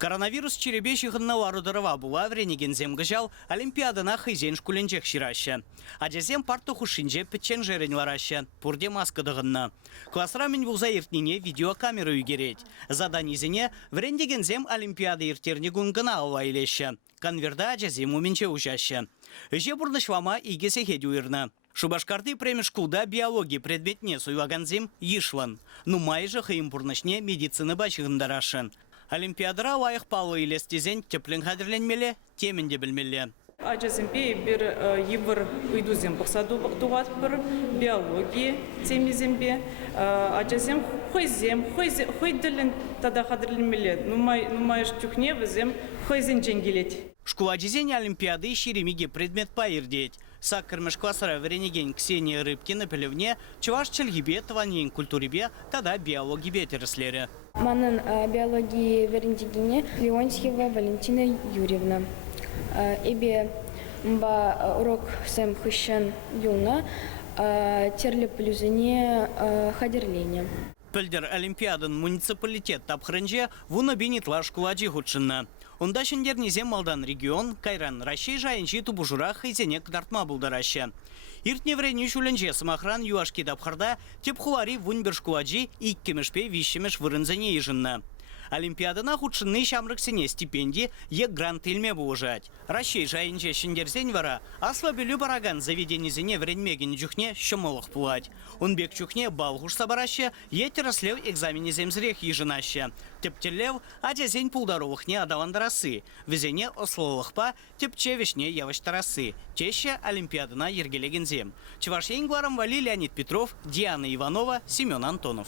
Коронавирус черебещих наварудырова була вренеген земгажал олимпиадана хызен шкуленчех шираща. Адезем парту хушинже печен жерен вараща, пурде маска дығынна. Классрамен булза иртнине видеокамеру югереть. Заданизене вренеген зем олимпиада иртерне гунгана алайлеща. Конверда адезем уменче ужаща. Же бурнышлама игесе хедюирна. Шубашкарды премеш шкулда биологии предметне суйваганзем ешван. Ну майже хыйым бурнышне медицины бачығындарашын. Олимпиадара лайық палы елестезен теплен қадірленмелі, теменде білмелі. Ажаземпе бір евір үйдузем бұқсаду бұқтуғат бір биология темезембе. Ажазем хой ділін тада қадірленмелі. Нумайыш түхне візем хойзен женгелет. Шкуладезен олимпиады шеремиге предмет пайырдеть. Саккармеш классара вренеген Ксения Рыбкина пелевне, чуваш чельгибе, тванен культурибе, тада биологибе тереслері. Манын биологии верендигине Леонтьева Валентина Юрьевна. Эбе мба урок сэм хыщен юна терле плюзене хадерление. Пельдер олимпиадан муниципалитет тапхрынже вуна бенитла шкуладжи худшынна. Онда шендернезем малдан регион, кайран Рашей жайынчи тубужура хайзенек дартма булдараща. Иртне вреню шуленже самохран юашки дапхарда тепхуари вунбер шкуладжи и кемешпе вищемеш вырынзене ежынна. Олимпиадана худшынны шамрыксене стипендии ек грант илме буужать. Рашей жайынче шендерзень вара асла белю бараган заведенезене вренмеген джухне щомолых пулать. Он бек чухне балгуш сабараща етерослев экзаменезем зрех ежынаща. Тептелев адязень пулдаровыхне адавандарасы. Везене ословыхпа тепче вешне яваштарасы. Теща олимпиадана ергелегензем. Чевашень гларам вали Леонид Петров, Диана Иванова, Семен Антонов.